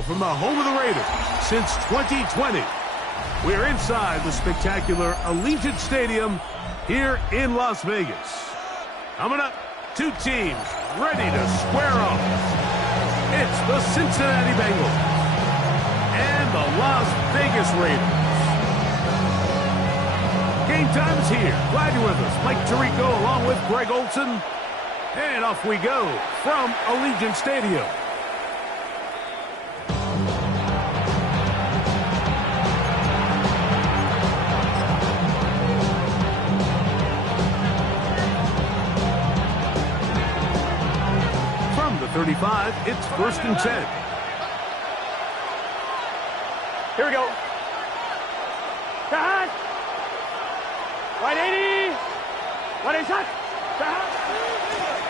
now from the home of the Raiders since 2020. We're inside the spectacular Allegiant Stadium here in Las Vegas. Coming up, two teams ready to square off. It's the Cincinnati Bengals and the Las Vegas Raiders. Game time is here. Glad you're with us. Mike Tirico along with Greg Olson. And off we go from Allegiant Stadium. From the 35, it's 1st and 10. Here we go. Back. 180. 180 shot.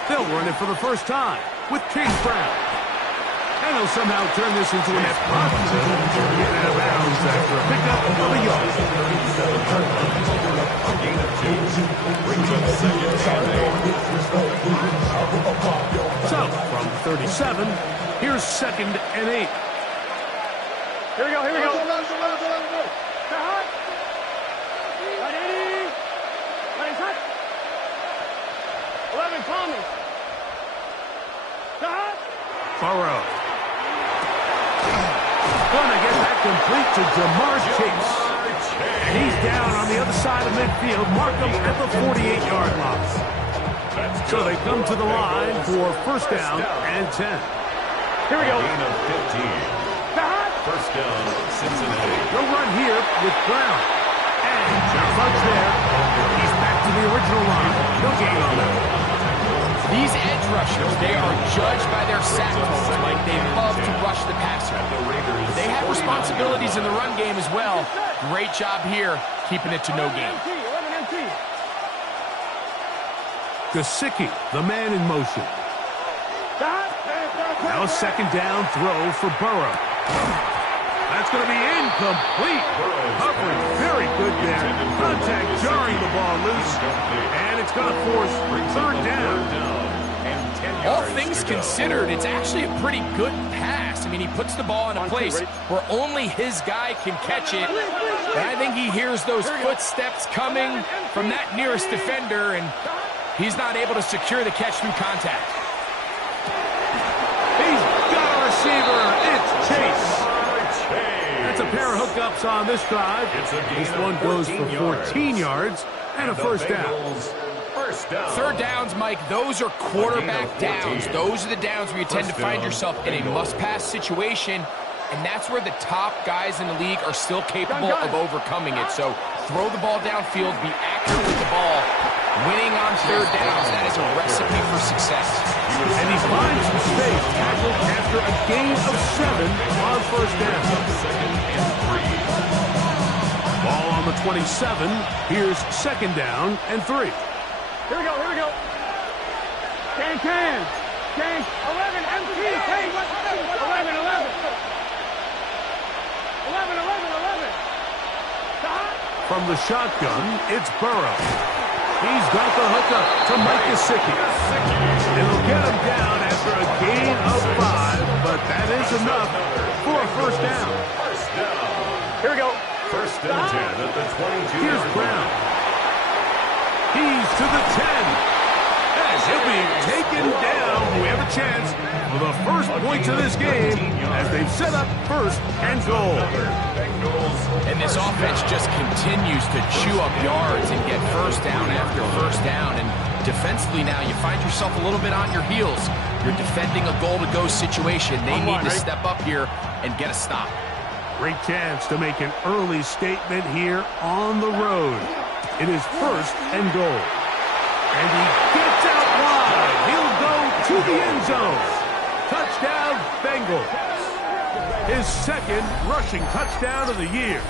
They'll run it for the first time with Chase Brown. And they'll somehow turn this into a net positive. Get out of bounds after a pickup of a yard. So, from 37, here's 2nd and 8. Here we go, here we go. 180. 180 shot. 11 Thomas. Burrow. Gonna get that complete to Jamar Chase. And he's down on the other side of midfield. Markham at the 48-yard line. So they come to the line for 1st down and 10. Here we go. Gain of 15. 1st down, Cincinnati. No run here with Brown. And John Budge there. He's back to the original line. No gain on that. These edge rushers, they are judged by their sack totals. Like they love to rush the passer. They have responsibilities in the run game as well. Great job here, keeping it to no gain. Gesicki, the man in motion. Now a 2nd down throw for Burrow. That's going to be incomplete. Covering very good there. Contact jarring the ball loose. And it's going to force 3rd down. All things considered, it's actually a pretty good pass. I mean, he puts the ball in a place where only his guy can catch it. And I think he hears those footsteps coming from that nearest defender, and he's not able to secure the catch through contact. He's got a receiver. It's Chase. That's a pair of hookups on this drive. This one goes for 14 yards and a 1st down. 3rd downs, Mike, those are quarterback downs. Those are the downs where you tend to find yourself in a must-pass situation, and that's where the top guys in the league are still capable of overcoming it. So throw the ball downfield, be accurate with the ball. Winning on 3rd downs, that is a recipe for success. And he finds the space tackled after a gain of 7 on 1st down. Ball on the 27. Here's 2nd down and 3. Here we go, here we go. Can. 11, empty. 11. 11. From the shotgun, it's Burrow. He's got the hookup to Mike Gesicki. It'll get him down after a gain of 5, but that is enough for a 1st down. Here we go. 1st and 10 at the 22. Here's Brown. He's to the 10. And he'll be taken down. We have a chance for the first points of this game as they've set up 1st and goal. And this offense just continues to chew up yards and get 1st down after 1st down. And defensively now, you find yourself a little bit on your heels. You're defending a goal-to-go situation. They need to step up here and get a stop. Great chance to make an early statement here on the road. It is 1st and goal. And he gets out wide. He'll go to the end zone. Touchdown, Bengals. His 2nd rushing touchdown of the year.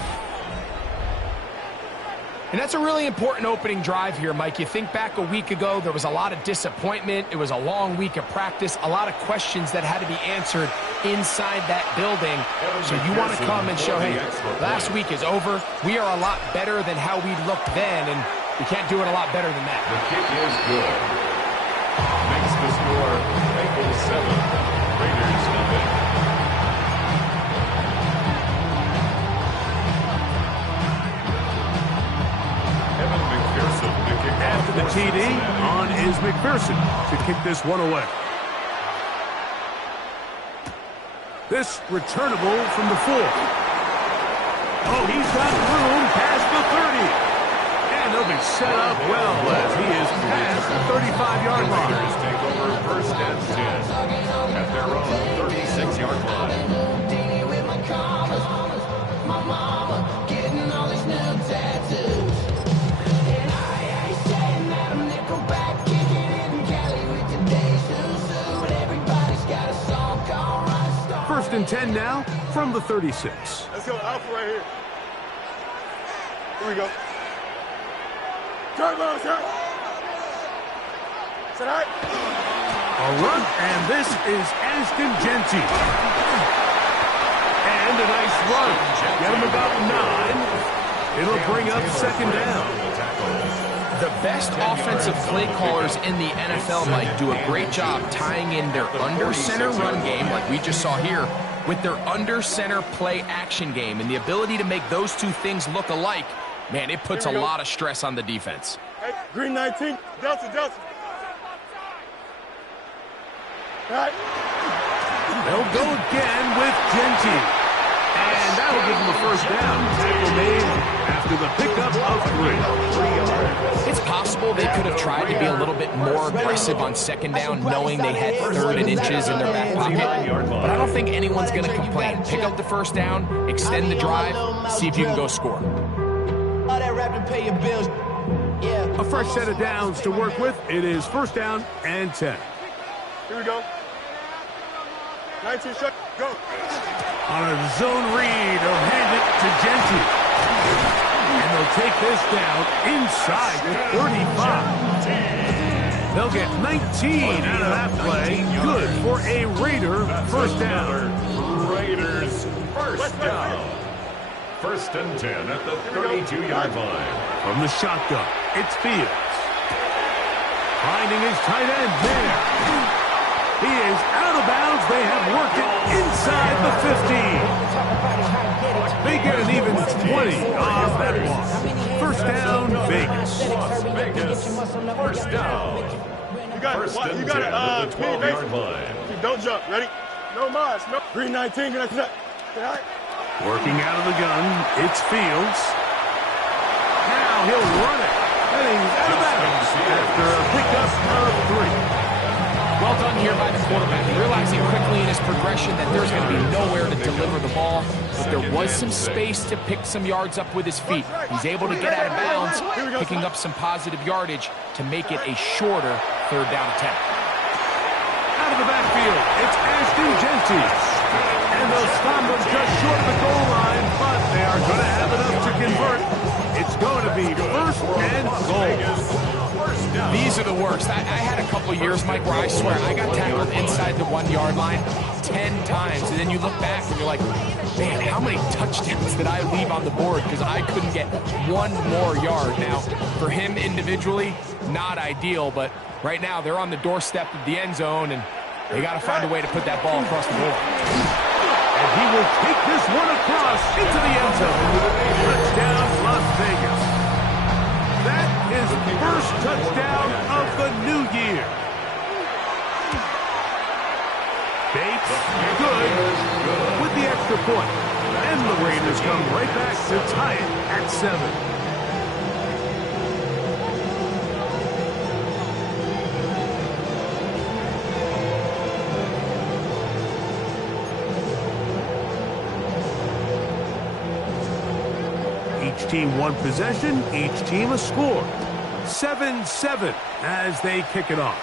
And that's a really important opening drive here, Mike. You think back a week ago, there was a lot of disappointment. It was a long week of practice, a lot of questions that had to be answered inside that building. So you want to come and show, hey, last week is over. We are a lot better than how we looked then, and we can't do it a lot better than that. The kick is good. Makes the score Bengals 7, Raiders nothing. TD on is McPherson to kick this one away. This returnable from the 4. Oh, he's got room past the 30. And they'll be set up well as he is past the 35-yard line. Raiders take over first and 10 at their own 36-yard line. First and 10 now from the 36. Let's go alpha right here. Here we go. Turbo, sir. Sit high. A run, and this is Ashton Genty. And a nice run. Get him about 9. It'll bring up second down. The best offensive play callers in the NFL, Mike, do a great job tying in their under-center run game, like we just saw here, with their under-center play action game. And the ability to make those two things look alike, man, it puts a lot of stress on the defense. Hey, green 19, Delta. All right. They'll go again with Genty. And that'll give them a first down. Tackle made after the pickup of 3. It's possible they could have tried to be a little bit more aggressive on second down, knowing they had 3rd and inches in their back pocket. But I don't think anyone's going to complain. Pick up the first down, extend the drive, see if you can go score. A fresh set of downs to work with. It is first down and 10. Here we go. 19 shot, go. On a zone read, they'll hand it to Genty. And they'll take this down inside the 35. They'll get 19 out of that play. Good for a Raider first down. Raiders first down. First and 10 at the 32-yard line. From the shotgun, it's Fields. Finding his tight end there. He is out of bounds. They have worked it inside the 15. They get an even 20 off that one. First down, Vegas. Vegas, first down. You got First it. and You 10 got at it. the 12-yard line. Don't jump. Ready? No Mars. No. Green 19. Get that. All right. Working out of the gun, it's Fields. Now he'll run it. And he's out of bounds after a pickup of 3. Well done here by the quarterback, realizing quickly in his progression that there's going to be nowhere to deliver the ball, but there was some space to pick some yards up with his feet. He's able to get out of bounds, picking up some positive yardage to make it a shorter 3rd down attempt. Out of the backfield, it's Ashton Genty. And they'll stop him just short of the goal line, but they are going to have enough to convert. It's going to be first and goal. These are the worst. I had a couple years, Mike, where I swear I got tackled inside the 1-yard line 10 times. And then you look back and you're like, man, how many touchdowns did I leave on the board because I couldn't get one more yard? Now, for him individually, not ideal, but right now they're on the doorstep of the end zone, and they got to find a way to put that ball across the board. And he will take this one across into the end zone. Touchdown, Las Vegas. That is the first touchdown of the new year. Bates, good with the extra point. And the Raiders come right back to tie it at 7. Each team one possession, each team a score. 7-7 as they kick it off.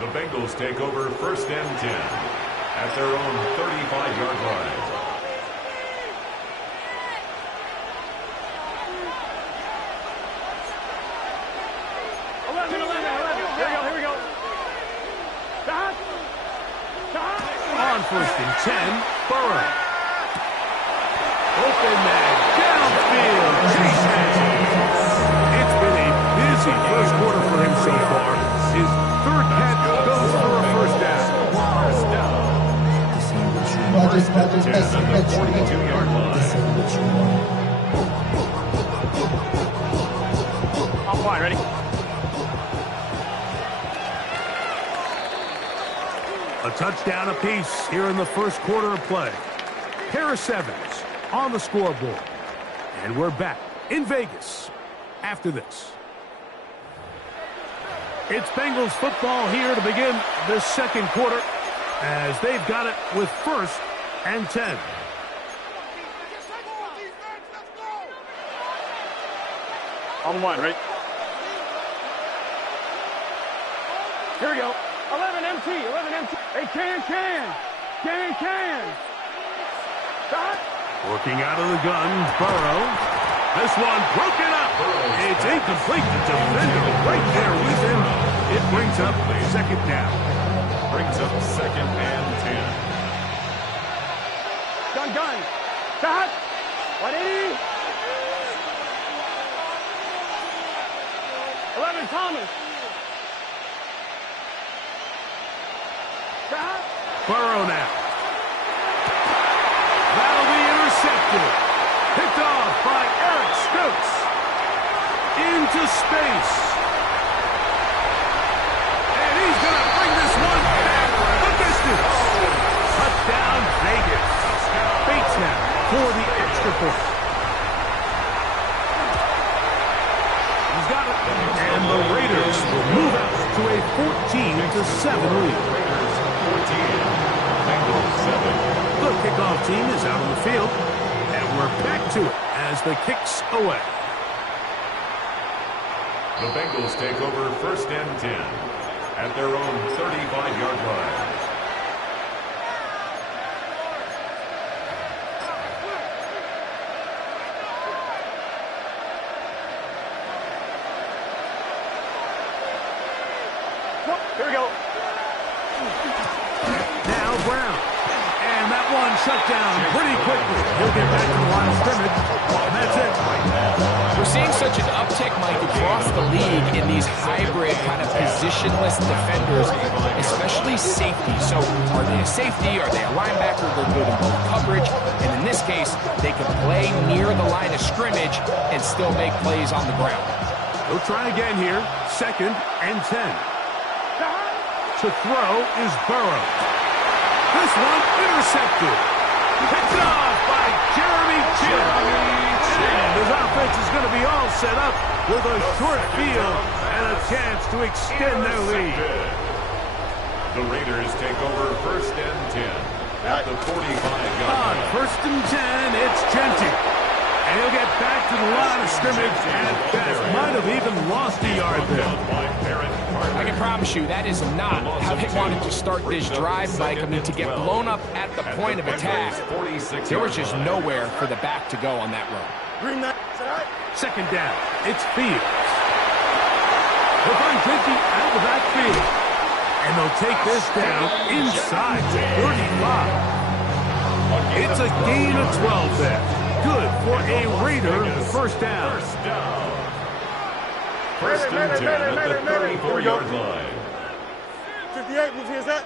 The Bengals take over first and 10 at their own 35-yard line. Here we go. On first and 10, Burrow. Open man, downfield, Chase has it. It's been a busy first quarter for him so far. His 3rd catch goes for a first down. First and 10 at the 42-yard line. Come on, ready? A touchdown apiece here in the first quarter of play. Pair of sevens on the scoreboard. And we're back in Vegas after this. It's Bengals football here to begin the second quarter as they've got it with 1st and 10. On one, right? Here we go. 11 MT, 11 MT. Hey, can. Stop. Working out of the gun, Burrow. This one broken up. It's incomplete. The defender right there with him. It brings up second down. Brings up 2nd and 10. Gun. Stop. 180. 11 Thomas. Stop. Burrow now. That'll be intercepted. Picked off by Eric Stokes. Into space. And he's going to bring this one back the distance. Touchdown, Vegas. Bates now for the extra point. He's got it. And the Raiders will move out to a 14-7 lead. Raiders 14, Bengals 7. The kickoff team is out on the field, and we're back to it as the kick's away. The Bengals take over 1st and 10 at their own 35-yard line. Here we go. Now Brown. And that one shut down pretty quickly. He'll get back to the line of scrimmage. And that's it. We're seeing such an uptick, Mike, across the league in these hybrid kind of positionless defenders, especially safety. So are they a safety? Are they a linebacker? They're good in both coverage. And in this case, they can play near the line of scrimmage and still make plays on the ground. We'll try again here. 2nd and 10. To throw is Burrow. This one intercepted. Picked off by Jeremy Chinn. And his offense is going to be all set up with a short field and a chance to extend their lead. The Raiders take over 1st and 10 at the 45-yard On line. 1st and 10, it's Genty. And he'll get back to the line of scrimmage and at best might have even lost a yard there. I can promise you that is not how they wanted to start this drive, Mike. I mean, to get blown up at the point of attack, there was just nowhere for the back to go on that run. 2nd down, it's Fields. They'll find Genty out of the backfield. And they'll take this down inside the 35. It's a gain of 12 there. Good for a Raider 1st down. 1st and 10 at the 34-yard line. 58, move his that.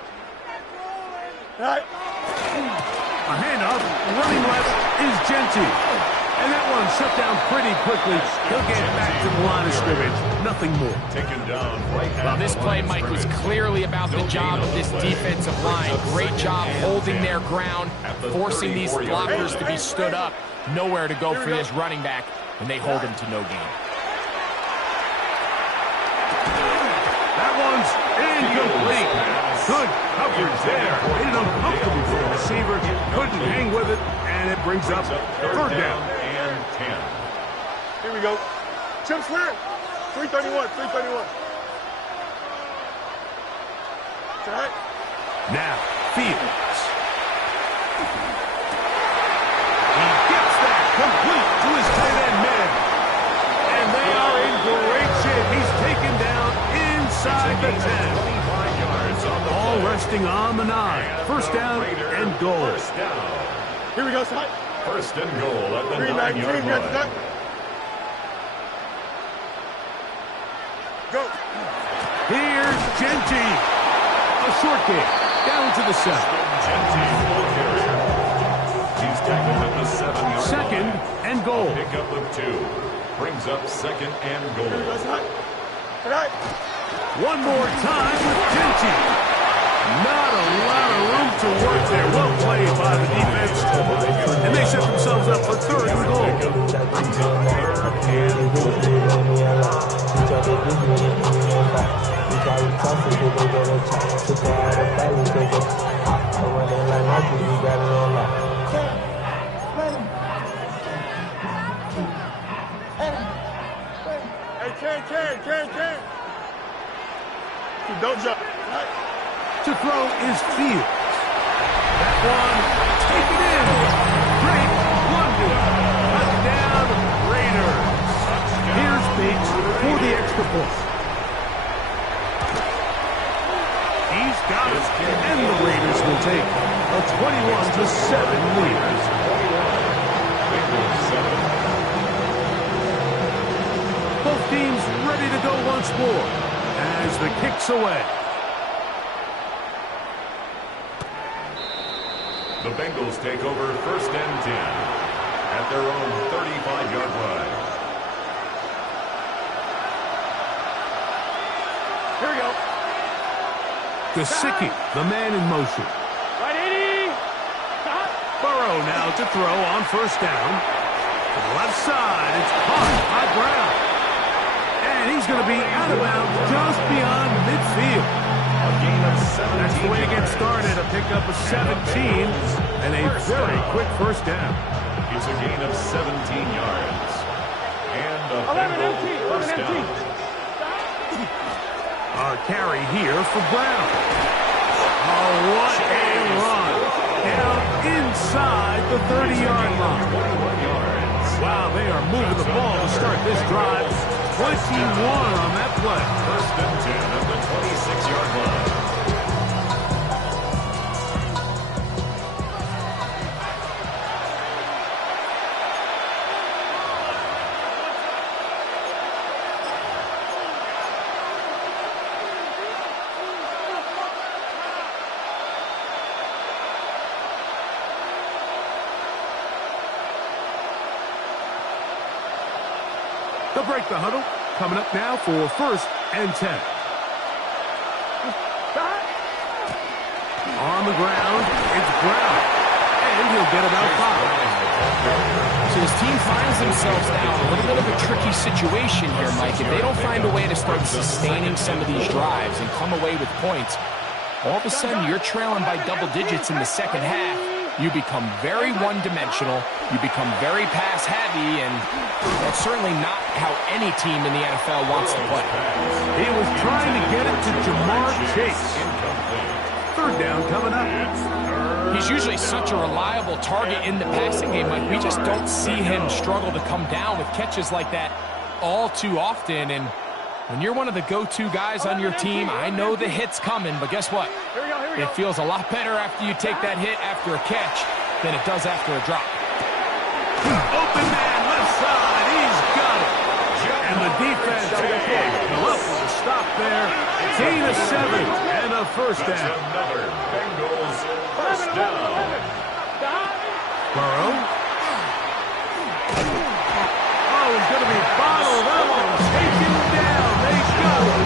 All right. A handoff, running left is Genty. And that one shut down pretty quickly. He'll get back to the line of scrimmage. Nothing more. Taken down right Well, this play, Mike, was clearly about the job of this defensive line. Great job holding their ground, forcing these blockers to be stood up. Nowhere to go for this running back, and they hold him to no gain. That one's incomplete. Good coverage there. Made it uncomfortable for the receiver. Couldn't hang with it, and it brings up 3rd down. And 10. Here we go. Chip slam. 331. All right. Now, Fields. He gets that complete to his tight end man. And they are in great shape. He's taken down inside the 10. All resting on the 9. 1st down and goal. Here we go, son. 1st and goal at the 319. 9-yard line. Go. Here's Genty. A short game. Down to the 7. He's tackled at the 7-yard line. 2nd and goal. Pick up of 2. brings up second and goal. One more time with Genty. Not a lot of room to work there. Well played by the defense. And they set themselves up for third and goal. Hey, don't jump. To throw is Fields. That one, take it in. Great blunder. Touchdown, Raiders. Here's Bates for the extra point. He's got it, and the Raiders will take a 21-7 lead. Both teams ready to go once more as the kick's away. The Bengals take over first and 10 at their own 35-yard line. Here we go. Gesicki, the man in motion. Right, 80. Burrow now to throw on first down. To the left side, it's caught by Brown. And he's going to be out of bounds just beyond midfield. A gain of 17. That's the way to get started, a pickup of 17 and a very quick first down. It's a gain of 17 yards. And a 11 Bengal empty, first 11 empty. down. A carry here for Brown. Oh, what a run. Down inside the 30-yard line. 21 yards. Wow, they are moving the ball to start this drive. 21 on that play. First and 10 at the 26-yard line. They'll break the huddle. Coming up now for first and 10. On the ground, it's Brown. And he'll get about 5. So his team finds themselves now in a little bit of a tricky situation here, Mike. If they don't find a way to start sustaining some of these drives and come away with points, all of a sudden you're trailing by double digits in the second half. You become very one-dimensional, you become very pass-heavy, and that's certainly not how any team in the NFL wants to play. He was trying to get it to Jamar Chase. Third down coming up. He's usually such a reliable target in the passing game, Mike. We just don't see him struggle to come down with catches like that all too often, and when you're one of the go-to guys on your team, I know the hit's coming, but guess what? It feels a lot better after you take that hit after a catch than it does after a drop. Open man, left side, he's got it. And the defense come up with a stop there. Gain of 7 and a first down. Another Bengals first down. Burrow. Oh, he's going to be bottled up and taken down. They got him.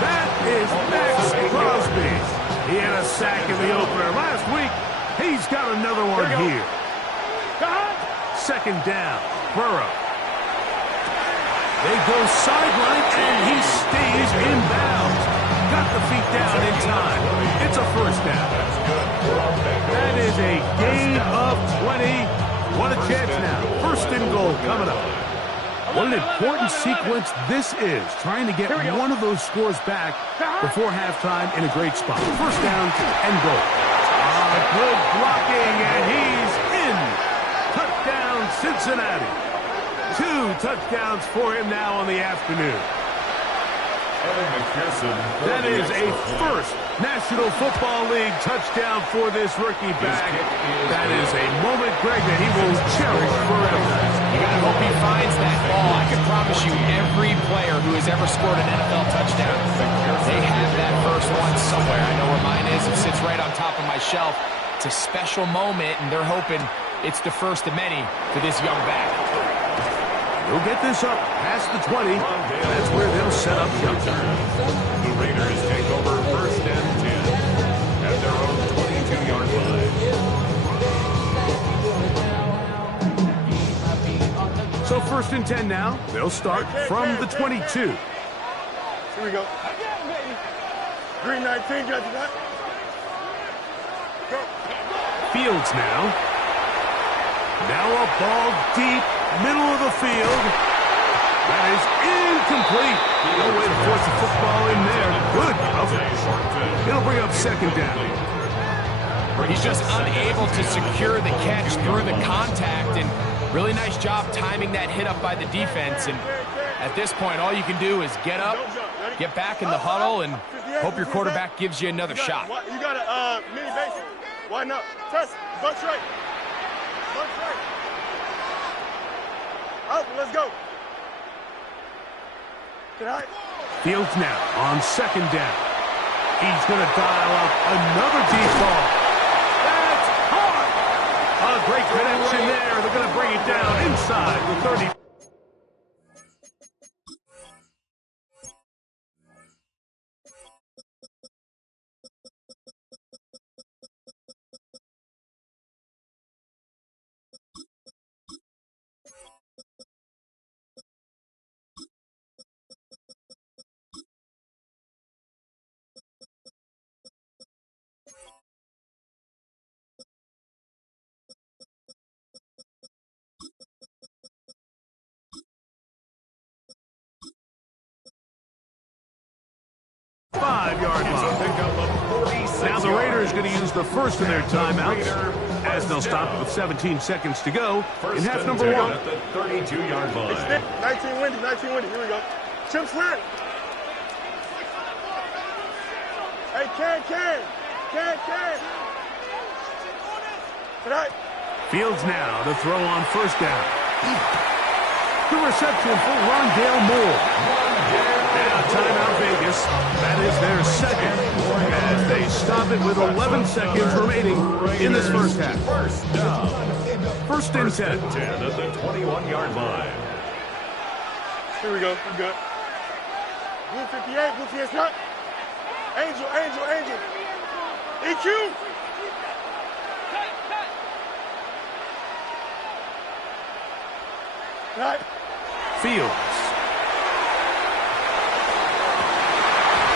That is Max Crosby. He had a sack in the opener last week. He's got another one here. Second down, Burrow. They go sideline, and he stays in bounds. Got the feet down in time. It's a first down. That is a gain of 20. What a chance now. First and goal coming up. What an important sequence this is, trying to get one of those scores back before halftime in a great spot. First down and goal. Good blocking, and he's in. Touchdown, Cincinnati. 2 touchdowns for him now on the afternoon. That is a first National Football League touchdown for this rookie back. That is a moment, Greg, that he will cherish forever. You got to hope he finds that ball. I can promise you every player who has ever scored an NFL touchdown, they have that first one somewhere. I know where mine is. It sits right on top of my shelf. It's a special moment, and they're hoping it's the first of many for this young back. He'll get this up past the 20. That's where they'll set up shop. The Raiders take over 1st and 10 at their own 22-yard line. So 1st and 10 now. They'll start from the 22. Here we go. Green 19, judge that. Fields now. Now a ball deep, middle of the field. That is incomplete. No way to force the football in there. Good coverage. It'll bring up 2nd down. He's just unable to secure the catch through the contact, and really nice job timing that hit up by the defense. And at this point, all you can do is get up, get back in the huddle, and hope your quarterback gives you another shot. You got a mini basic. Why not? Test. Butt straight. Butt straight. Up. Let's go. Fields now on 2nd down. He's going to dial up another deep ball. That's hard. A great connection there. They're going to bring it down inside the 30. Five-yard line. Now the Raiders going to use the first of their timeouts as they'll stop with 17 seconds to go in half number 1. At the 32-yard line. 19 windy, 19 windy. Here we go. Chip swear. Hey, Can. Tonight. Fields now to throw on 1st down. The reception for Rondale Moore. Now timeout Vegas. That is their 2nd as they stop it with 11 seconds remaining in this first half. 1st and 10. 10 at the 21-yard line. Here we go. We're good. Blue 58. Blue 58 shot. Angel. EQ. Right. Fields.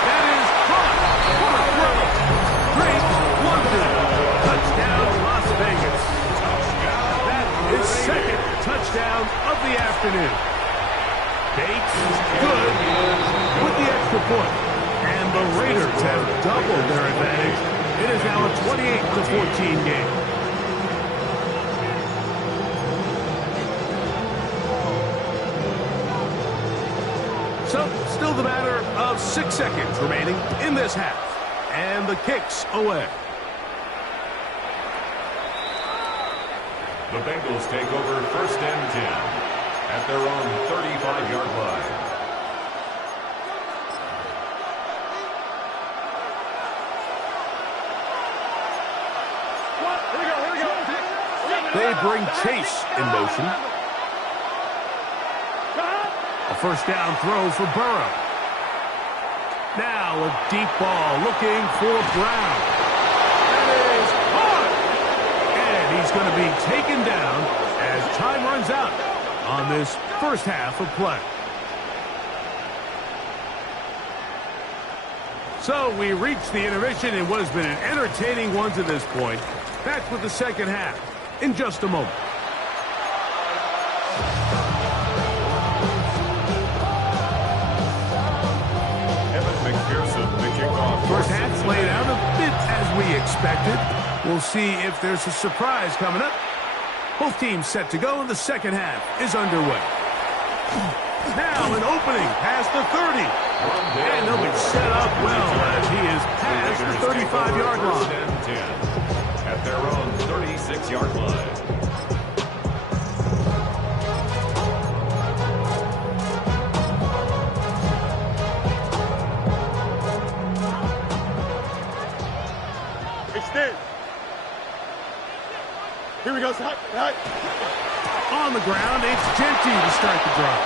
That is caught. What a throw. Drake London. Touchdown, Las Vegas. That is 2nd touchdown of the afternoon. Bates good with the extra point. And the Raiders have doubled their advantage. It is now a 28-14 game. So, still the matter of 6 seconds remaining in this half. And the kick's away. The Bengals take over 1st and 10 at their own 35-yard line. They bring Chase in motion. A 1st down throw for Burrow. Now a deep ball looking for Brown. That is hard. And he's going to be taken down as time runs out on this first half of play. So we reach the intermission in what has been an entertaining one to this point. Back with the second half in just a moment. First half played out a bit as we expected. We'll see if there's a surprise coming up. Both teams set to go, and the second half is underway. Now an opening past the 30. And they'll be set up well as he is past the 35-yard line. At their own 36-yard line. Extend. Here we go, hot. On the ground, it's Genty to start the drive.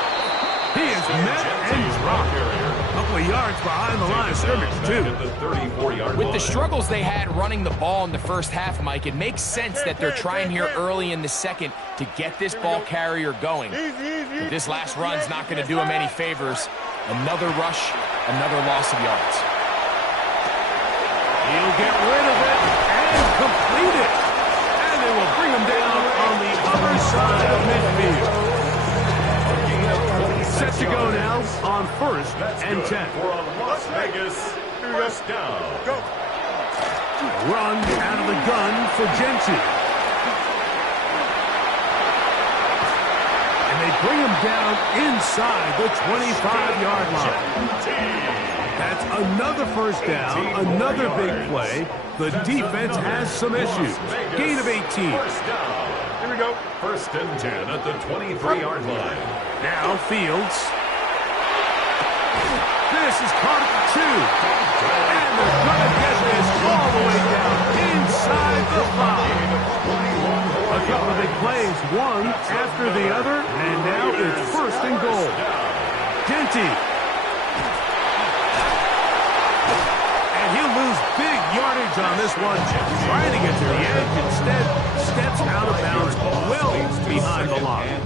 He is met and dropped. A couple of yards behind the line of scrimmage, too. With the struggles they had running the ball in the first half, Mike, it makes sense that they're trying here early in the second to get this ball carrier going. But this last run's not going to do him any favors. Another rush, another loss of yards. He'll get rid of it and complete it. And they will bring him down on the other side of midfield. Set to go now on 1st and 10. For a Las Vegas first down. Go. Run out of the gun for Genty. And they bring him down inside the 25-yard line. That's another first down, another big play. The defense has some issues. Gain of 18. First down. Here we go. 1st and 10 at the 23-yard line. Now Fields. This is caught at the 2. And they're going to get this all the way down inside the 5. A couple of big plays, one after the other, and now it's 1st and goal. Genty. And he'll lose big yardage on this one. Trying to get to the edge, instead steps out of bounds well behind the line.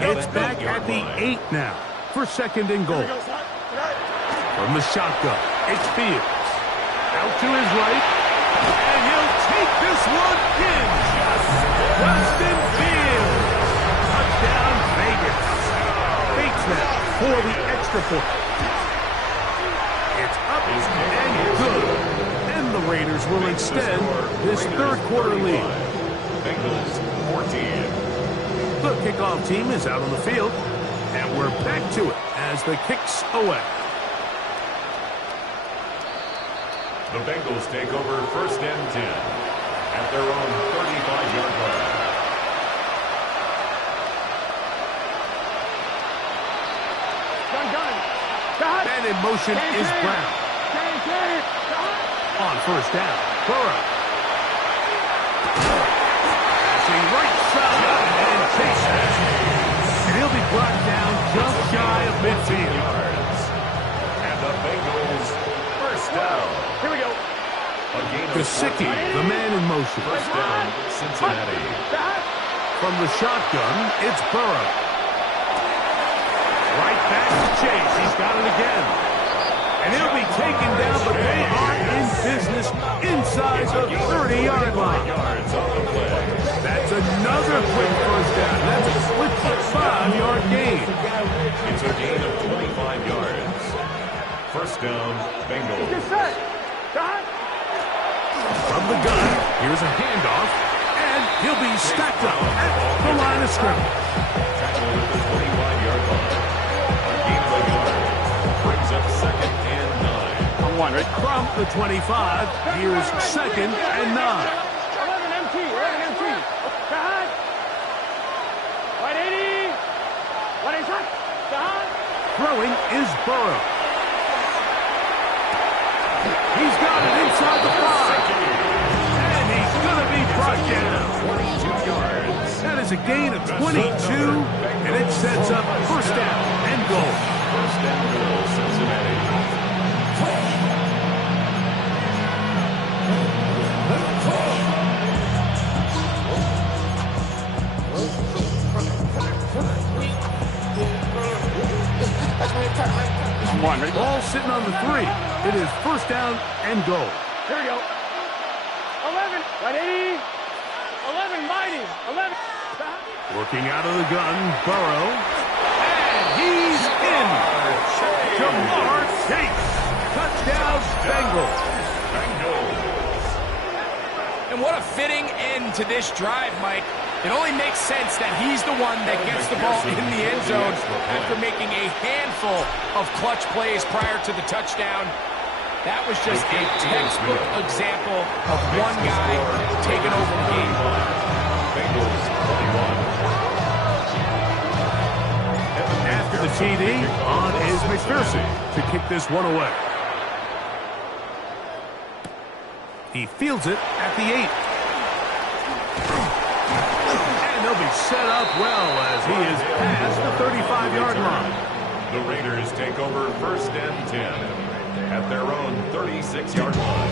It's back at the 8 now for 2nd and goal. From the shotgun, it's Fields. Out to his right, and he'll take this one in. Justin Fields. Touchdown, Vegas. Bates now for the extra point. It's up and good. And the Raiders will extend this 3rd quarter lead. Bengals 14. The kickoff team is out on the field, and we're back to it as the kick's away. The Bengals take over 1st and 10 at their own 35-yard line. And in motion is Brown. On 1st down, Burrow. Passing right side and chases. And he'll be brought down just shy of midfield. And the Bengals 1st down. Here we go. Gesicki, the man in motion. 1st down, Cincinnati. From the shotgun, it's Burrow. Right back to Chase. He's got it again. And he'll be taken down, but they are in business inside the 30-yard line. That's another quick first down. That's a quick 5-yard gain. It's a gain of 25 yards. 1st down, Bengals. From the gun, here's a handoff, and he'll be stacked up at the line of scrimmage. Tackled at the 25-yard line. A gain of a yard. Brings up 2nd and 9. I'm one, right? From the 25, here's 2nd and 9. 11 empty. Right 80. What is that? Throwing is Burrow. He's got it inside the 5. And he's going to be brought down. 22 yards. That is a gain of 22, and it sets up 1st down and goal. 1st and goal, Cincinnati. One, ready? Ball sitting on the 3. It is 1st down and goal. Here we go. 11. Right 80. 11 mighty. 11. Working out of the gun, Burrow. And he's in. Jamar Chase. Touchdown, Bengals. And what a fitting end to this drive, Mike. It only makes sense that he's the one that gets the ball in the end zone after making a handful of clutch plays prior to the touchdown. That was just a textbook example of one guy taking over the game. Bengals 21. After the TD, on is McPherson to kick this one away. He fields it at the 8. And they'll be He's set up well as he is past the 35-yard line. The Raiders take over 1st and 10 at their own 36-yard line.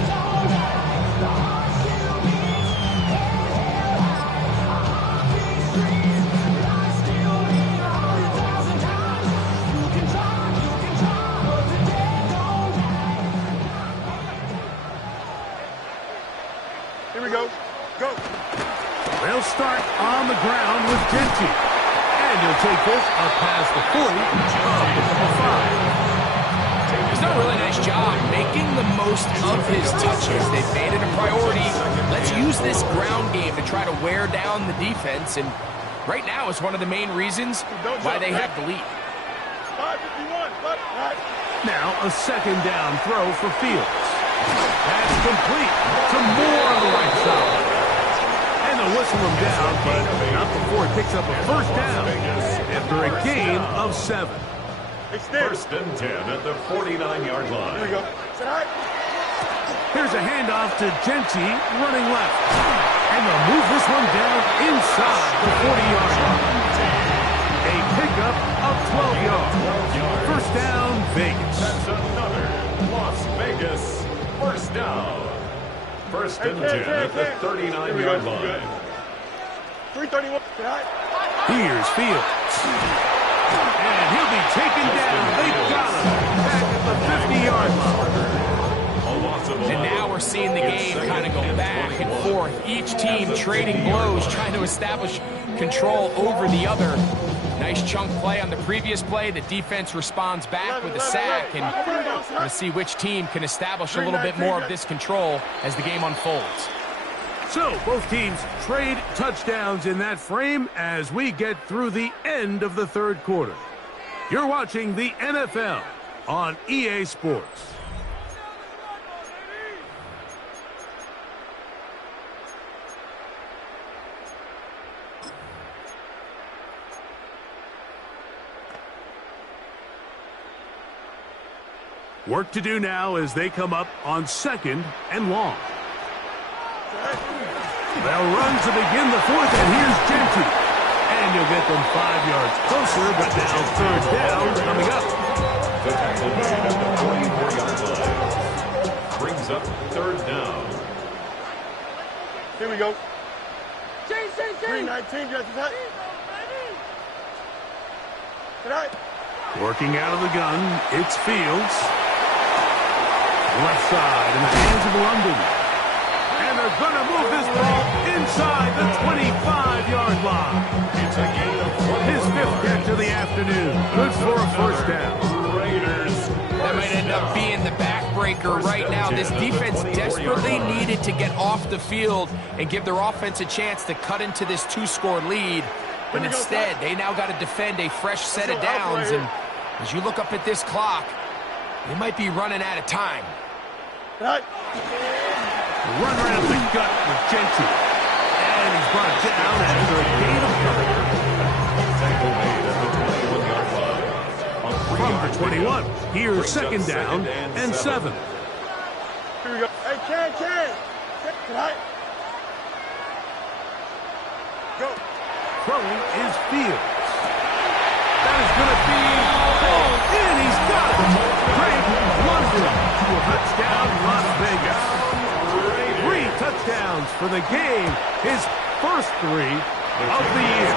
Here we go. Go. They'll start on the ground with Genty. And he'll take this up past the 40, up to the 5. He's done a really nice job making the most of his touches. They've made it a priority. Let's use this ground game to try to wear down the defense. And right now is one of the main reasons why they have the lead. 551. Now a second down throw for Fields. That's complete to Moore on the right side. And they'll whistle him down, but not before he picks up a first down after a gain of 7. 1st and 10 at the 49-yard line. Here we go. Here's a handoff to Genty running left. And they'll move this one down inside the 40-yard line. A pickup of 12 yards. First down, Vegas. That's another Las Vegas first down. 1st and 10 at the 39-yard line. 331. Here's Fields. And he'll be taken down. They got him back at the 50-yard line. And now we're seeing the game kind of go back and forth. Each team trading blows, trying to establish control over the other. Nice chunk play on the previous play. The defense responds back with a sack, and we're going to see which team can establish a little bit more of this control as the game unfolds. So both teams trade touchdowns in that frame as we get through the end of the third quarter. You're watching the NFL on EA Sports. Work to do now as they come up on 2nd and long. They'll run to begin the 4th, and here's Genty. And you'll get them 5 yards closer, but now 3rd down coming up. The tackle made at the 44-yard line. Brings up 3rd down. Here we go. 319. Working out of the gun, it's Fields. Left side in the hands of London. And they're going to move this ball inside the 25-yard line. It's a gain of 4. His 5th catch of the afternoon. Good for a first down. Raiders. That might end up being the backbreaker right now. This defense desperately needed to get off the field and give their offense a chance to cut into this 2-score lead. But instead, they now got to defend a fresh set of downs. And as you look up at this clock, they might be running out of time. Run around the gut with Genty. And he's brought down after a gain of 3. From the 21, here's 2nd down and 7. Here we go. Hey, Can I? Go. Throwing is Fields. That is going to be pulled in. He's got it. Great London. Touchdown, Las Vegas. 3 touchdowns for the game. His first 3 of the year.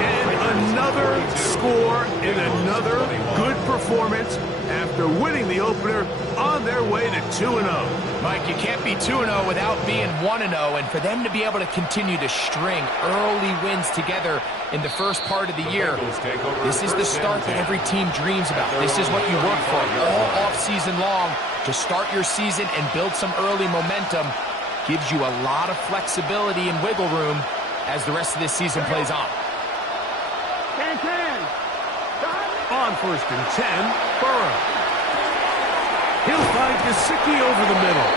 And another score in another good performance after winning the opener on their way to 2-0. Mike, you can't be 2-0 without being 1-0, and for them to be able to continue to string early wins together in the first part of the year, this is the start that every team dreams about. This is what you work for all offseason long to start your season and build some early momentum. Gives you a lot of flexibility and wiggle room as the rest of this season plays on. On 1st and 10, Burrow. He'll find Gesicki over the middle.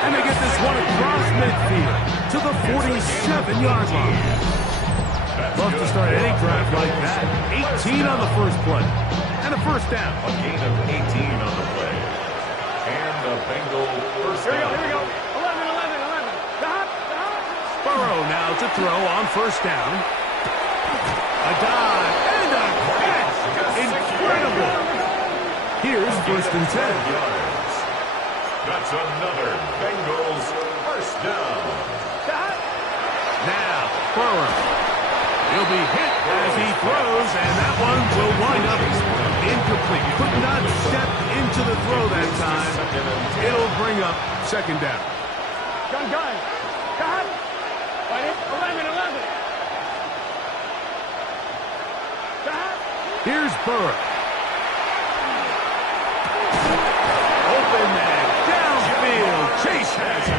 And they get this one across midfield to the 47-yard line. Love to start any drive like that. 18 on the first play. And a first down. A gain of 18 on the play. And a Bengal first down. Here we go. 11. Burrow now to throw on first down. A dive and a catch. Incredible. Here's first and 10. That's another Bengals first down. Now, Burrow. He'll be hit as he throws, and that one will wind up incomplete. Could not step into the throw that time. It'll bring up second down. Gun. 11. Here's Burrow. Open man, downfield. Chase has it.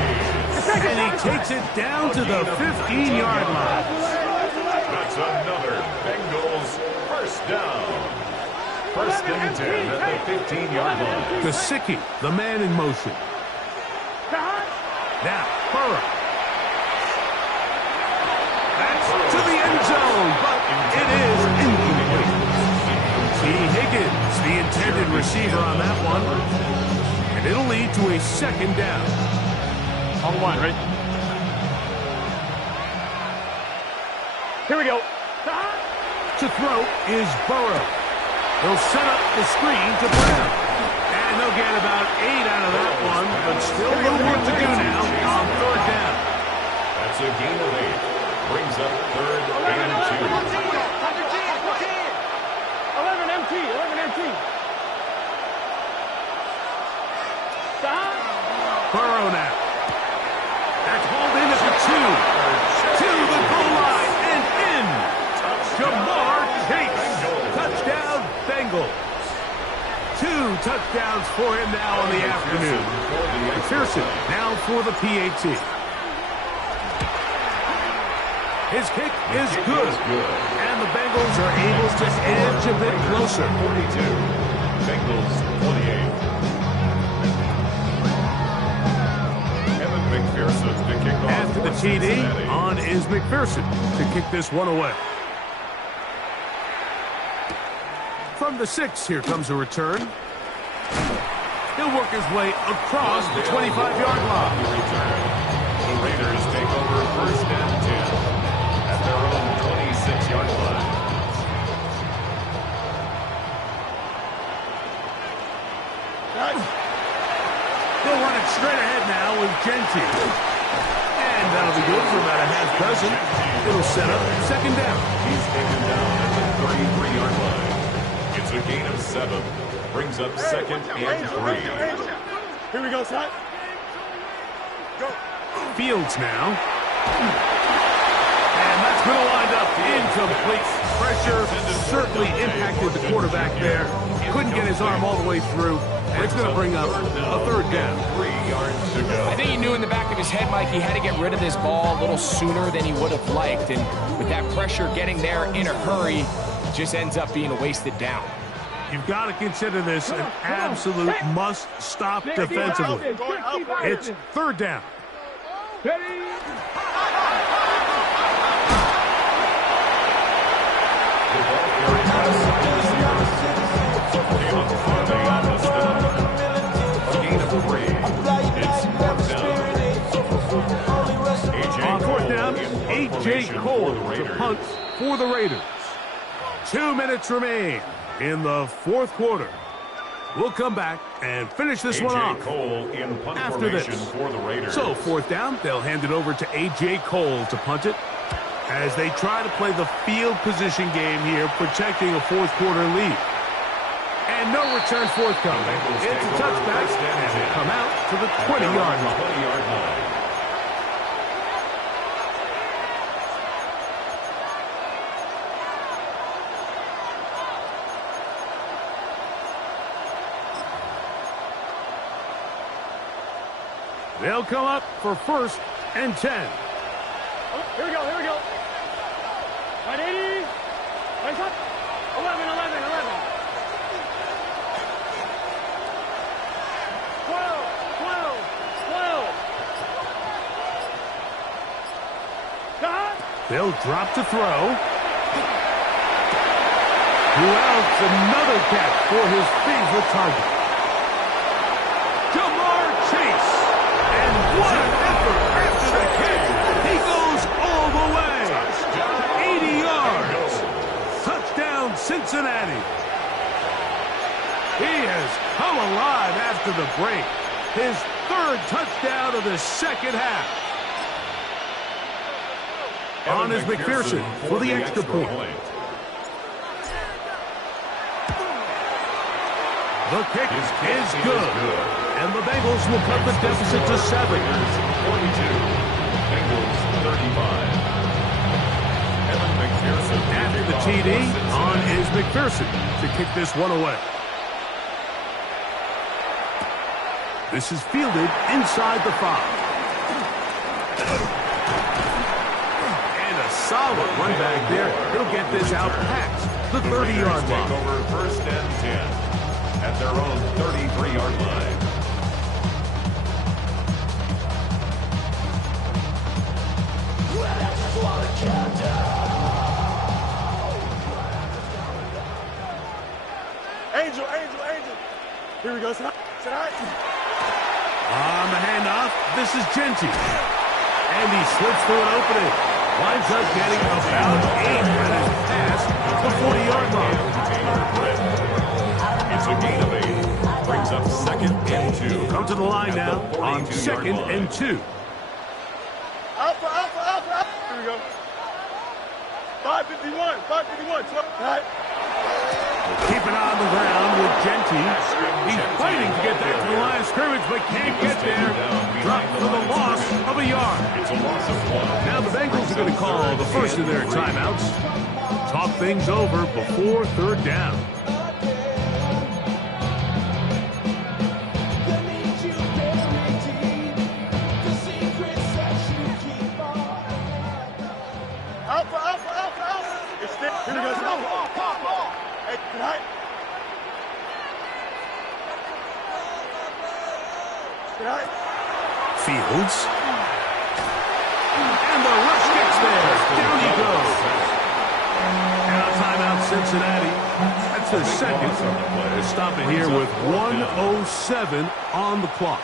And he takes it down to the 15-yard line. That's another Bengals first down. First and 10 at the 15-yard line. Gesicki, the man in motion. Now, Burrow. That's to the end zone, but it is incomplete. T. Higgins, the intended receiver on that one. And it'll lead to a second down. On the line, right? Here we go. To throw is Burrow. He'll set up the screen to Brown. And they'll get about 8 out of that one, but still a little work to do now on third down. That's a gain of 8. Brings up third and 2. 11 MT. Burrow now. That's hauled in at the 2. To the goal line and in. Jamar Chase. Touchdown, Bengals. 2 touchdowns for him now in the afternoon. McPherson now for the PAT. His kick is good. And the Bengals are able to edge a bit closer. 42. Bengals 28. McPherson to kick off. After the TD, on is McPherson to kick this one away. From the 6, here comes a return. He'll work his way across the 25-yard line. The Raiders take over first and 10 at their own 26-yard line. They'll run it straight ahead now with Genty. And that'll be good for about a half dozen. It'll set up second down. He's taken down at the 33-yard line. It's a gain of 7. Brings up second and 3. Here we go, son. Go. Fields now. And that's going to wind up incomplete. Pressure certainly impacted the quarterback there. Couldn't get his arm all the way through. And it's going to bring up a third down. 3 yards to go. I think he knew in the back of his head, Mike, he had to get rid of this ball a little sooner than he would have liked. And with that pressure getting there in a hurry, it just ends up being a wasted down. You've got to consider this an absolute must-stop defensively. It's third down. On fourth down, A.J. Cole to punt for the Raiders. 2 minutes remain in the fourth quarter. We'll come back and finish this one off Cole in punt after this. For the Raiders. So fourth down, they'll hand it over to A.J. Cole to punt it as they try to play the field position game here, protecting a fourth quarter lead. And no return forthcoming. It's a touchback, and they come out to the 20-yard line. They'll come up for first and 10. Oh, here we go. 180. Nice up. 11. 12. They'll drop to throw. Who else? Another catch for his favorite target. Jamar Chase. And what an effort after the catch. He goes come alive after the break. His third touchdown of the second half. On is McPherson for the extra point. The kick is good. And the Bengals will cut the deficit to 7. 42. Bengals 35. Evan McPherson. After the TD, on is McPherson to kick this one away. This is fielded inside the 5. And a solid run back there. He'll get this out past the 30-yard line. Take over first and 10 at their own 33-yard line. Angel. Here we go. Sit high. On the handoff, this is Genty. And he slips through an opening. Winds up getting about 8 with his pass at the 40-yard line. It's a gain of 8. Brings up 2nd and 2. Come to the line now on 2nd and 2. Alpha. Here we go. 551. 12. Right. Keep it on the ground with Genty. He's fighting to get back to the line of scrimmage, but can't get there. Dropped for the loss of a yard. It's a loss of 1. Now the Bengals are going to call the first of their timeouts. Talk things over before third down. Alpha. It's there. Here we go. Hey, tonight. Fields. And the rush gets there. Down he goes. Now timeout Cincinnati. That's their second. They stop it here with 1:07 on the clock.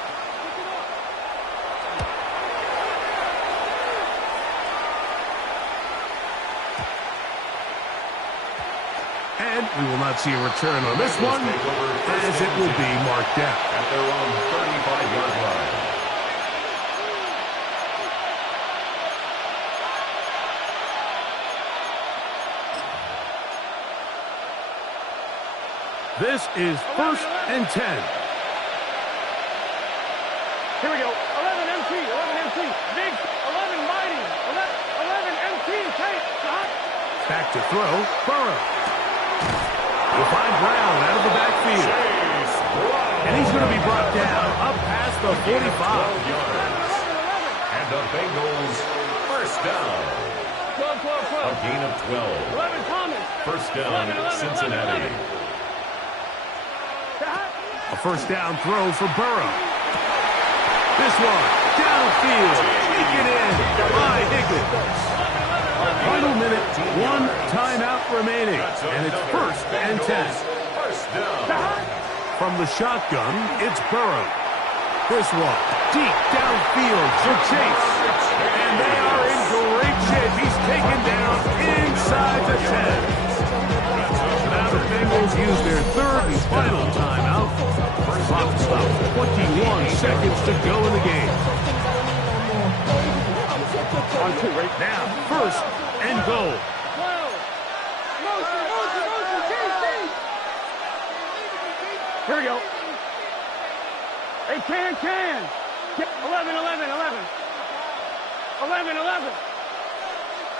And we will not see a return on this one, as it will be marked out. At their own 35-yard line. This is 1st and 10. Here we go. 11 MT. Big 11 mighty. 11 MT. Tape. Back to throw. Burrow. Will find Brown out of the backfield. And he's going to be brought down up past the 45. And the Bengals first down. 12. A gain of 12. 11 Thomas. First down, Cincinnati. A first down throw for Burrow. This one, downfield, taken in by Higgins. Final minute, 1 timeout remaining, and it's 1st and 10. First down. From the shotgun, it's Burrow. This one, deep downfield for Chase. And they are in great shape. He's taken down inside the 10. Now the Bengals use their 3rd and final timeout. Clock stops, 21 seconds to go in the game. Now, 1st and goal. Here we go. Hey, can. 11.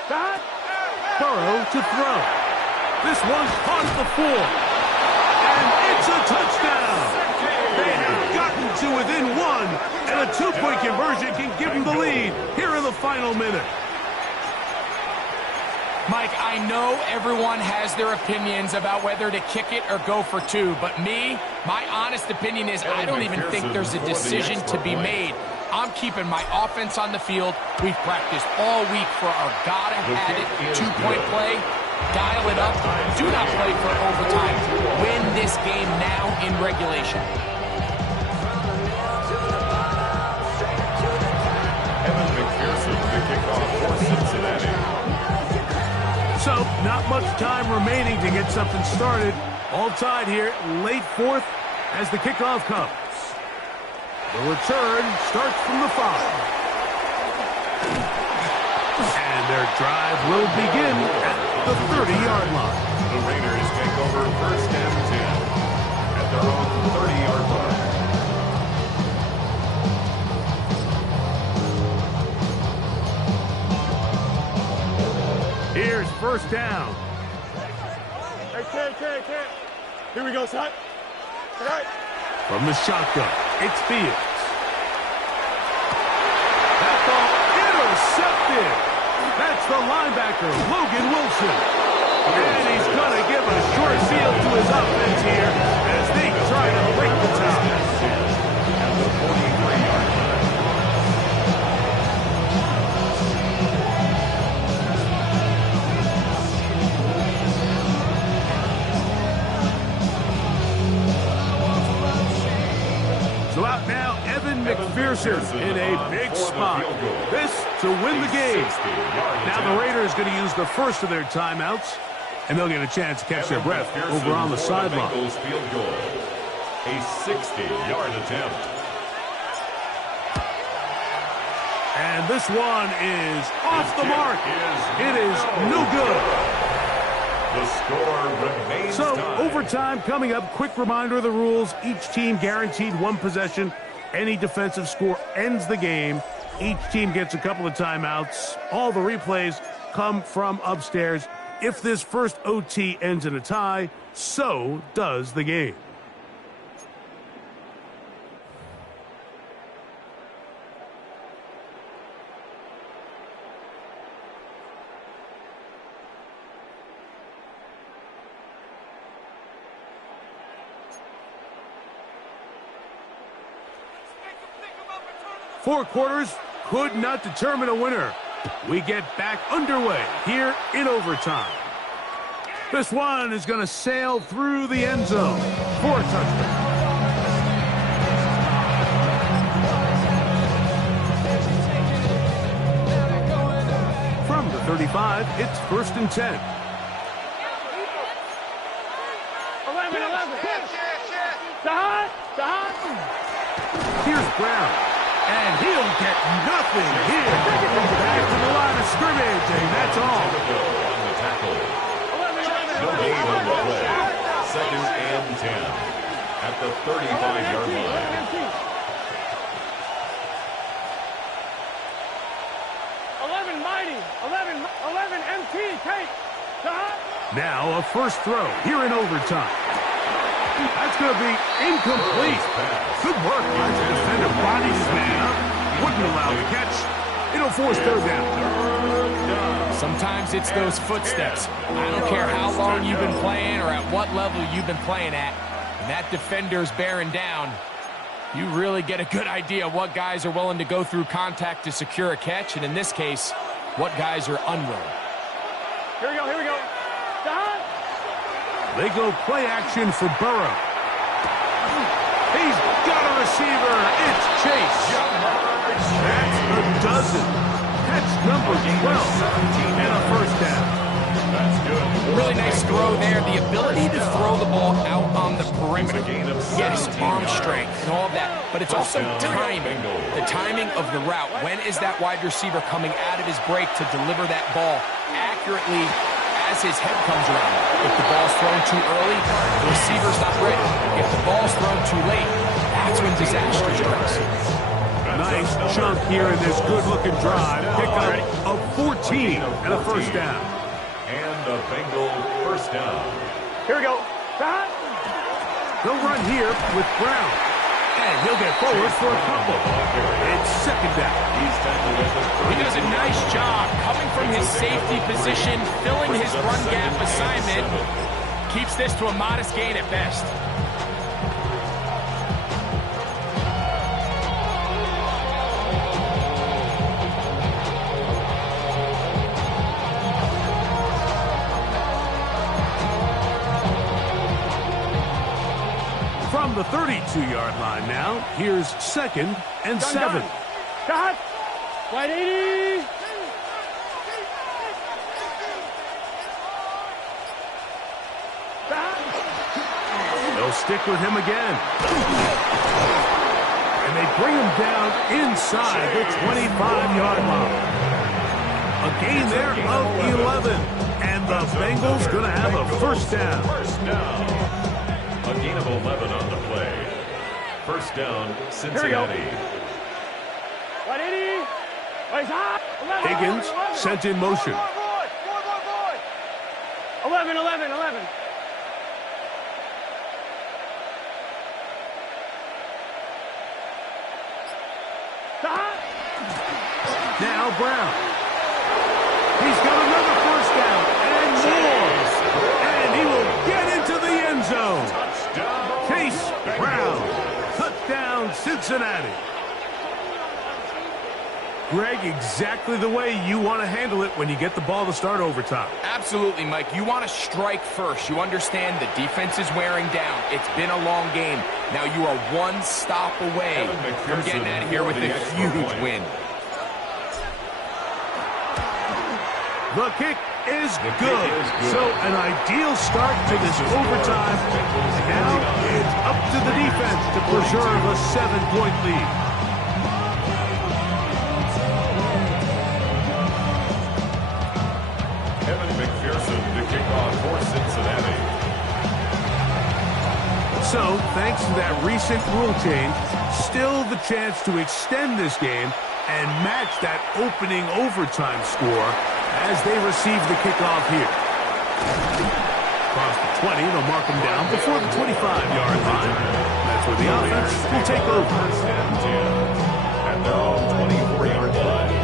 Dot. Burrow to throw. This one's caught at the 4. And it's a touchdown. They have gotten to within 1, and a 2-point conversion can give them the lead here in the final minute. Mike, I know everyone has their opinions about whether to kick it or go for 2, but my honest opinion is I don't even think there's a decision to be made. I'm keeping my offense on the field. We've practiced all week for our gotta-have-it 2-point play. Dial it up. Do not play for overtime. Win this game now in regulation. Evan McPherson, the kickoff for Cincinnati. So, not much time remaining to get something started. All tied here, late 4th as the kickoff comes. The return starts from the 5. And their drive will begin at the 30-yard line. The Raiders take over 1st and 10 at their own 30-yard line. Here's 1st down. Hey, can't. Here we go, son. All right. From the shotgun, it's Fields. That ball intercepted. That's the linebacker, Logan Wilson. And he's going to give a short field to his offense here as they try to break the tie. At the 43-yard line. So out now, Evan McPherson in a big spot. This to win the game. Now the Raiders going to use the first of their timeouts, and they'll get a chance to catch their breath over on the sideline. Field goal. A 60-yard attempt. And this one is off the mark. It is no good. The score remains So, tied. overtime coming up. Quick reminder of the rules. Each team guaranteed one possession. Any defensive score ends the game. Each team gets a couple of timeouts. All the replays come from upstairs. If this first OT ends in a tie, so does the game. Four quarters could not determine a winner. We get back underway here in overtime. This one is going to sail through the end zone for a touchdown. From the 35, it's 1st and 10. 11. Here's Brown. And he'll get nothing here. Back to the line of scrimmage, and that's all. On the tackle. No gain on the play. 2nd and 10 at the 35-yard line. 11 MT, take. Now a first throw here in overtime. That's going to be incomplete. Good work. The defender bodies his man up. Wouldn't allow the catch. It'll force 3rd down. Sometimes it's those footsteps. I don't care how long you've been playing or at what level you've been playing at. When that defender's bearing down, you really get a good idea of what guys are willing to go through contact to secure a catch, and in this case, what guys are unwilling. Here we go. They go play action for Burrow. He's got a receiver. It's Chase. That's a dozen. Catch number 12 and a 1st down. That's good. Really nice throw there. The ability to throw the ball out on the perimeter. Yes, arm strength and all of that. But it's also timing. The timing of the route. When is that wide receiver coming out of his break to deliver that ball accurately as his head comes around? If the ball's thrown too early, the receiver's not ready. If the ball's thrown too late, that's when disaster strikes. Nice chunk here in this good-looking drive. Pick up of 14 and a 1st down. And a Bengal 1st down. Here we go. They'll run here with Brown. And he'll get forward for a couple. It's 2nd down. He does a nice job coming from his safety position, filling his run gap assignment. Keeps this to a modest gain at best. From the 32-yard line now, here's 2nd and 7. Got. 180. They'll stick with him again. And they bring him down inside the 25-yard line. A gain there of 11. And the Bengals going to have a first down. First down. A gain of 11 on the play. First down, Cincinnati. Higgins sent in motion. 11. Now Brown. He's got another first down and more. And he will get into the end zone. Touchdown. Chase Brown. Touchdown, Cincinnati. Greg, exactly the way you want to handle it when you get the ball to start overtime. Absolutely, Mike. You want to strike first. You understand the defense is wearing down. It's been a long game. Now you are one stop away from getting out of here with a huge win. The kick is good. So an ideal start to this overtime. And now it's up to the defense to preserve a 7-point lead. The kickoff for Cincinnati. So, thanks to that recent rule change, still the chance to extend this game and match that opening overtime score as they receive the kickoff here. Across the 20, they'll mark them down before the 25-yard line. That's where the offense will take over. First and 10 at their own 24-yard line.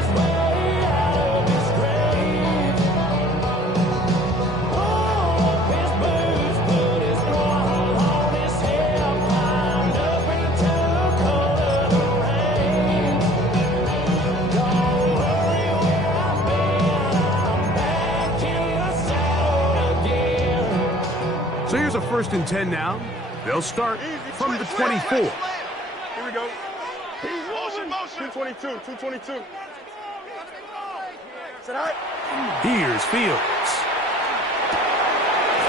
So here's a 1st and 10 now. They'll start from the 24. Here we go. 222. Here's Fields.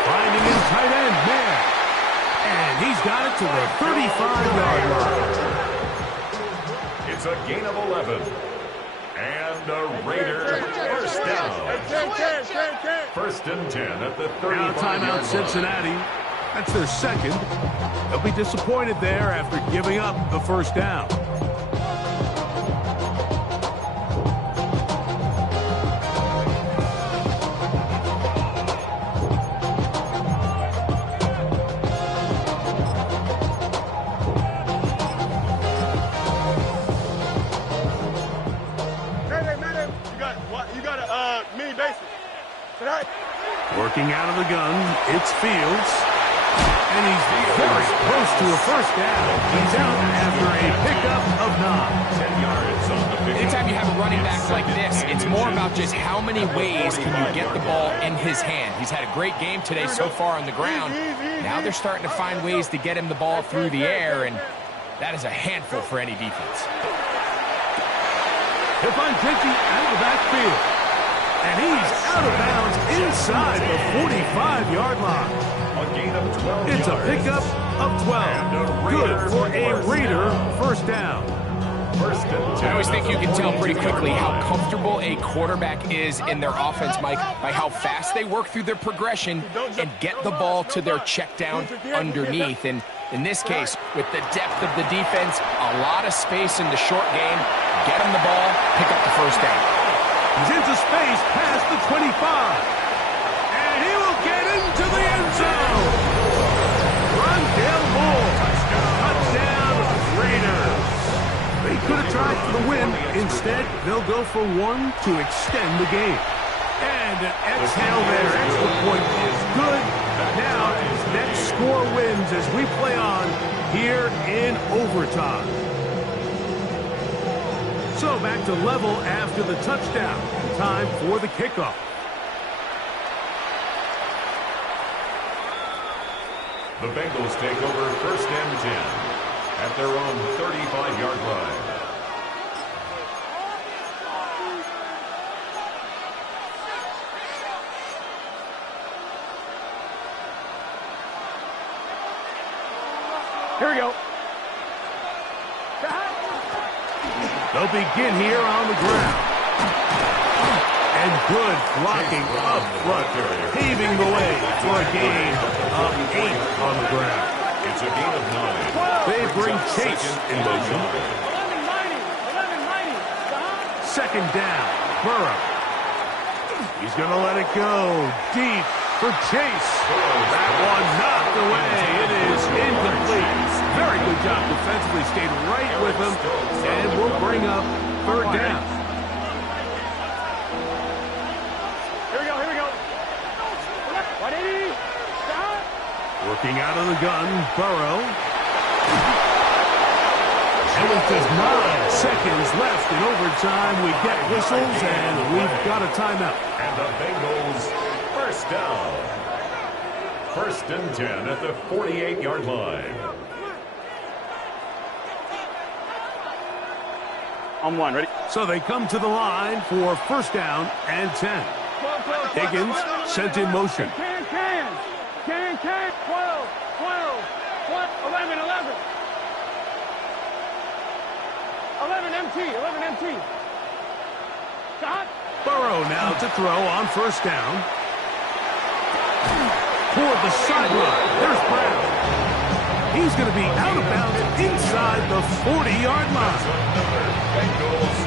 Finding in tight end, man. And he's got it to the 35-yard line. It's a gain of 11. And a Raider first down. 1st and 10 at the 35-yard Now timeout line. Cincinnati. That's their second. They'll be disappointed there after giving up the first down. Working out of the gun, it's Fields. And he's very close to a first down. He's out after a pickup of 9. 10 yards on the pickup. Anytime you have a running back like this, it's more about just how many ways can you get the ball in his hand. He's had a great game today so far on the ground. Now they're starting to find ways to get him the ball through the air, and that is a handful for any defense. He'll find Plenty out of the backfield. And he's out of bounds inside the 45-yard line. A gain of 12 It's a yards. pickup of 12. Good for a Raider first down. 1st and 10. I always think you can tell pretty quickly how comfortable a quarterback is in their offense, Mike, by how fast they work through their progression and get the ball to their check down underneath. And in this case, with the depth of the defense, a lot of space in the short game, get him the ball, pick up the first down. He's into space past the 25. And he will get into the end zone. Rondale Moore. Touchdown, Raiders. They could have tried for the win. Instead, they'll go for one to extend the game. And an exhale there. Extra point is good. Now, next score wins as we play on here in overtime. So back to level after the touchdown. Time for the kickoff. The Bengals take over 1st and 10 at their own 35-yard line. Here we go. They'll begin here on the ground. And good blocking up front, paving the way for a gain of 8 on the ground. It's a gain of 9. They bring Chase in motion. 11 mighty. Second down, Burrow. He's going to let it go deep for Chase. That one knocked away. It is incomplete. Very good job defensively. Stayed right with him. And we'll bring up third down. Here we go. 180. Working out of the gun, Burrow. And with just 9 seconds left in overtime, we get whistles, and we've got a timeout. And the Bengals first down. First and 10 at the 48-yard line. On one, ready? So they come to the line for first down and 10. Higgins sent in motion. Can. 12, 11. 11 MT. Shot. Burrow now to throw on first down. Toward the sideline. There's Brown. He's going to be out of bounds inside the 40-yard line.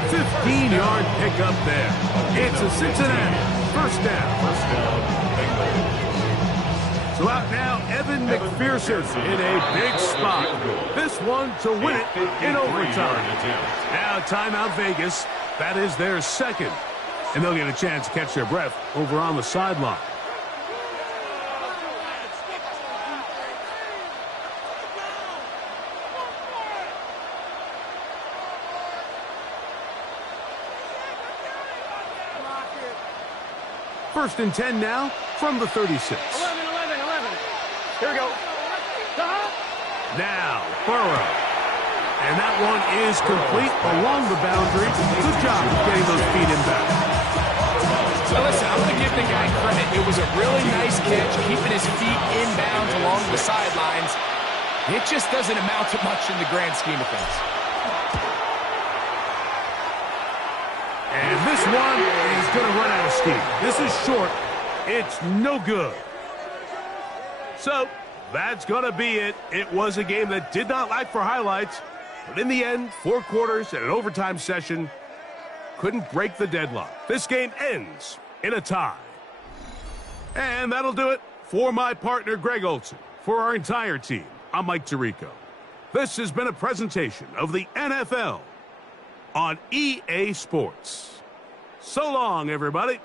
15-yard pickup there. It's a Cincinnati first down. So out now, Evan McPherson in a big spot. This one to win it in overtime. Now timeout Vegas. That is their second. And they'll get a chance to catch their breath over on the sideline. First and 10 now from the 36. 11. Here we go. Now, Burrow. And that one is complete along the boundary. Good job of getting those feet inbound. So listen, I'm going to give the guy credit. It was a really nice catch, keeping his feet inbounds along the sidelines. It just doesn't amount to much in the grand scheme of things. And this one is going to run out of steam. This is short. It's no good. So, that's going to be it. It was a game that did not lack for highlights. But in the end, 4 quarters and an overtime session couldn't break the deadlock. This game ends in a tie. And that'll do it for my partner, Greg Olson. For our entire team, I'm Mike Tirico. This has been a presentation of the NFL on EA Sports. So long, everybody.